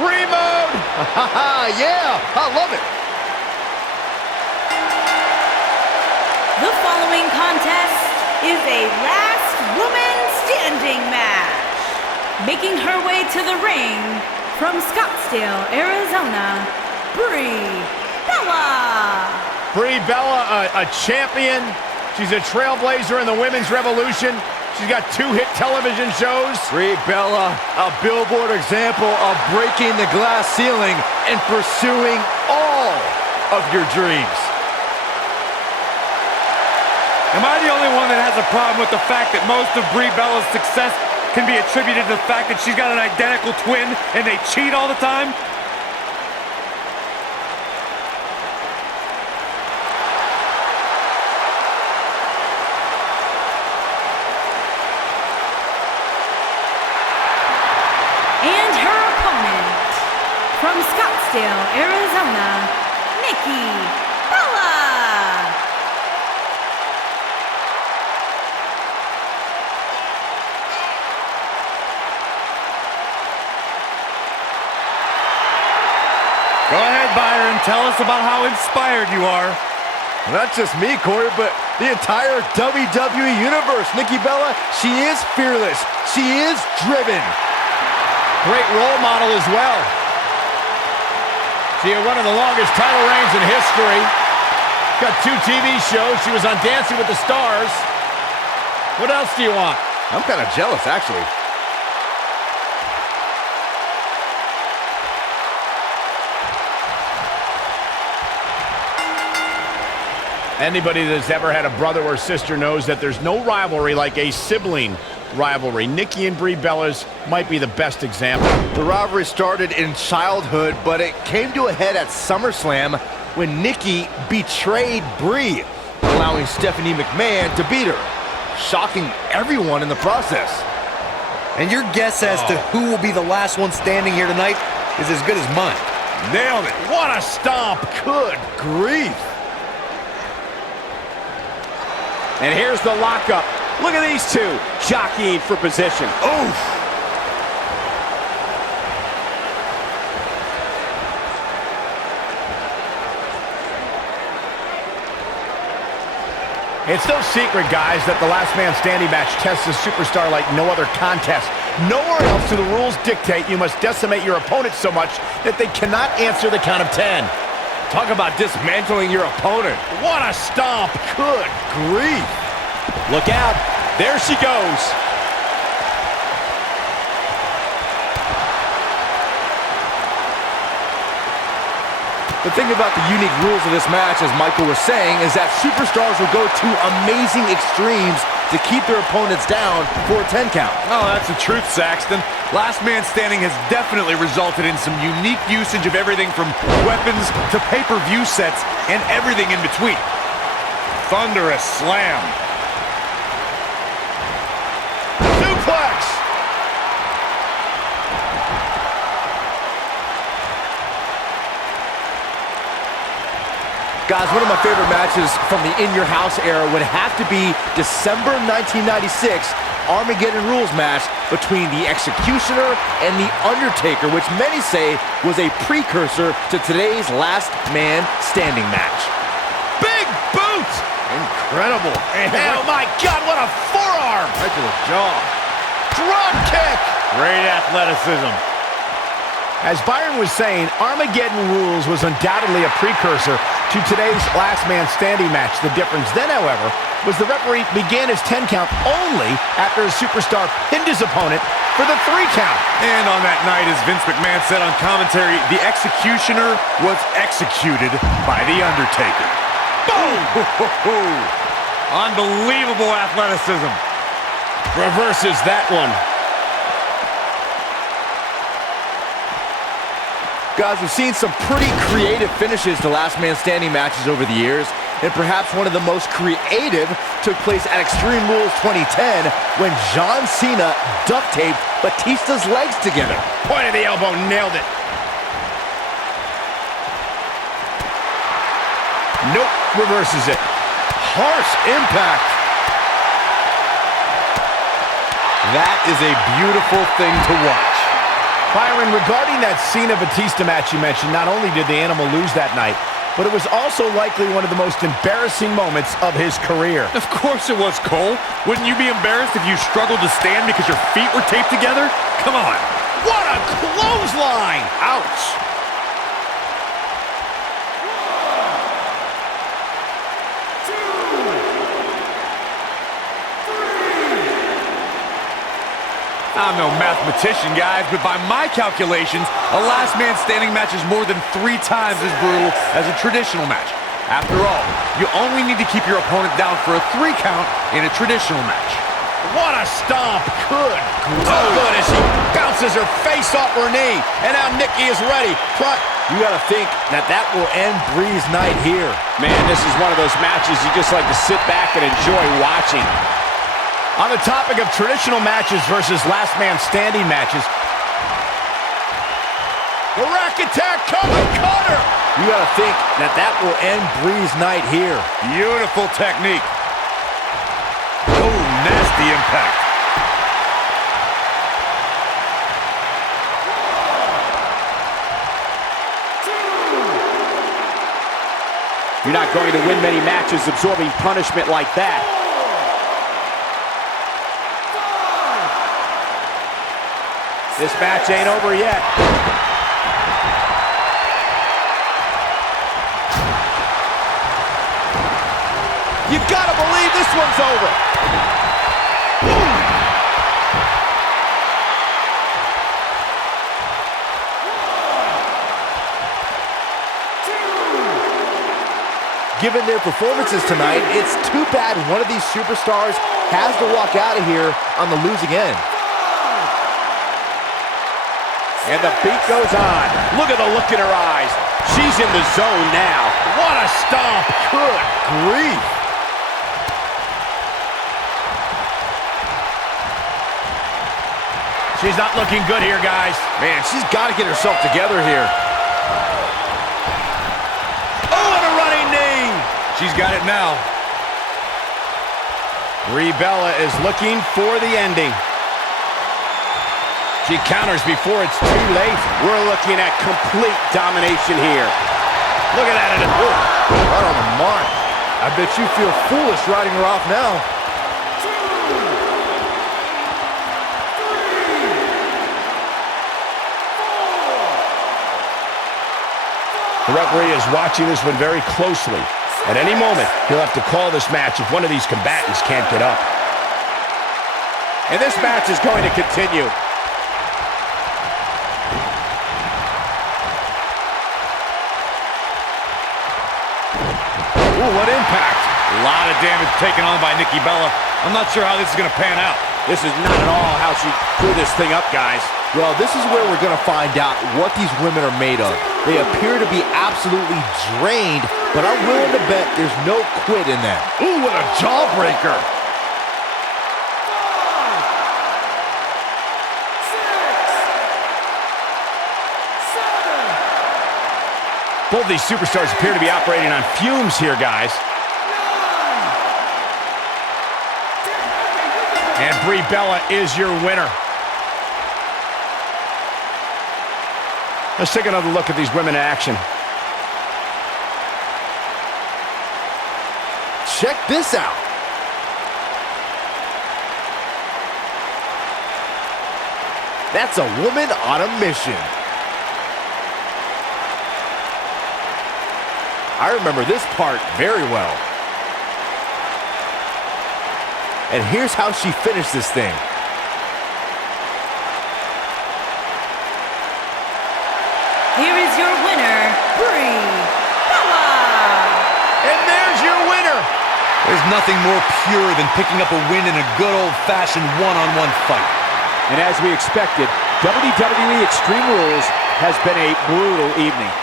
Brie mode! Yeah, I love it. The following contest is a last woman standing match. Making her way to the ring from Scottsdale, Arizona, Brie Bella. Brie Bella, a champion. She's a trailblazer in the women's revolution. She's got 2 hit television shows. Brie Bella, a billboard example of breaking the glass ceiling and pursuing all of your dreams. Am I the only one that has a problem with the fact that most of Brie Bella's success can be attributed to the fact that she's got an identical twin and they cheat all the time? And her opponent, from Scottsdale, Arizona, Nikki Bella. Go ahead, Byron. Tell us about how inspired you are. Well, not just me, Corey, but the entire WWE Universe. Nikki Bella, she is fearless. She is driven. Great role model as well. She had one of the longest title reigns in history. Got 2 TV shows. She was on Dancing with the Stars. What else do you want? I'm kind of jealous, actually. Anybody that's ever had a brother or sister knows that there's no rivalry like a sibling rivalry. Nikki and Brie Bella's might be the best example. The rivalry started in childhood, but it came to a head at SummerSlam when Nikki betrayed Brie, allowing Stephanie McMahon to beat her, shocking everyone in the process. And your guess as to who will be the last one standing here tonight is as good as mine. Nailed it. What a stomp. Good grief. And here's the lockup. Look at these 2 jockeying for position. Oof. It's no secret, guys, that the last man standing match tests a superstar like no other contest. Nowhere else do the rules dictate you must decimate your opponent so much that they cannot answer the count of 10. Talk about dismantling your opponent. What a stomp. Good grief. Look out. There she goes. The thing about the unique rules of this match, as Michael was saying, is that superstars will go to amazing extremes to keep their opponents down for a 10 count. Oh, that's the truth, Saxton. Last Man Standing has definitely resulted in some unique usage of everything from weapons to pay-per-view sets and everything in between. Thunderous slam. Suplex. Guys, one of my favorite matches from the In Your House era would have to be December 1996 Armageddon Rules match between the Executioner and the Undertaker, which many say was a precursor to today's Last Man Standing match. Big boot. Incredible. Oh, my God, what a forearm. Right to the jaw. Drop kick. Great athleticism. As Byron was saying, Armageddon Rules was undoubtedly a precursor to today's Last Man Standing match. The difference then, however, was the referee began his 10 count only after a superstar pinned his opponent for the 3 count. And on that night, as Vince McMahon said on commentary, the Executioner was executed by the Undertaker. Boom! Unbelievable athleticism. Reverses that one. Guys, we've seen some pretty creative finishes to Last Man Standing matches over the years, and perhaps one of the most creative took place at Extreme Rules 2010 when John Cena duct taped Batista's legs together. Point of the elbow, nailed it. Nope, reverses it. Harsh impact. That is a beautiful thing to watch. Byron, regarding that Cena Batista match you mentioned, not only did the Animal lose that night, but it was also likely one of the most embarrassing moments of his career. Of course it was, Cole. Wouldn't you be embarrassed if you struggled to stand because your feet were taped together? Come on. What a clothesline! Ouch! I'm no mathematician, guys, but by my calculations, a last man standing match is more than 3 times as brutal as a traditional match. After all, you only need to keep your opponent down for a 3 count in a traditional match. What a stomp! Good. Oh, good as she bounces her face off her knee. And now Nikki is ready. You got to think that that will end Brie's night here. Man, this is one of those matches you just like to sit back and enjoy watching. On the topic of traditional matches versus last man standing matches, the rack attack coming, cutter! You got to think that that will end Brie's night here. Beautiful technique. Oh, nasty impact. You're not going to win many matches absorbing punishment like that. This match ain't over yet. You've got to believe this one's over. Given their performances tonight, it's too bad one of these superstars has to walk out of here on the losing end. And the beat goes on. Look at the look in her eyes. She's in the zone now. What a stomp. Good grief. She's not looking good here, guys. Man, she's got to get herself together here. Oh, and a running knee. She's got it now. Brie Bella is looking for the ending. She counters before it's too late. We're looking at complete domination here. Look at that. Right on the mark. I bet you feel foolish riding her off now. The referee is watching this one very closely. At any moment, he'll have to call this match if one of these combatants can't get up. And this match is going to continue. Ooh, what impact. A lot of damage taken on by Nikki Bella. I'm not sure how this is going to pan out. This is not at all how she threw this thing up, guys. Well, this is where we're going to find out what these women are made of. They appear to be absolutely drained, but I'm willing to bet there's no quit in them. Ooh, what a jawbreaker. 5, 6, 7. Both these superstars appear to be operating on fumes here, guys. 9, 10. And Brie Bella is your winner. Let's take another look at these women in action. Check this out. That's a woman on a mission. I remember this part very well. And here's how she finished this thing. Here is your winner, Brie Bella. And there's your winner. There's nothing more pure than picking up a win in a good old-fashioned one-on-one fight. And as we expected, WWE Extreme Rules has been a brutal evening.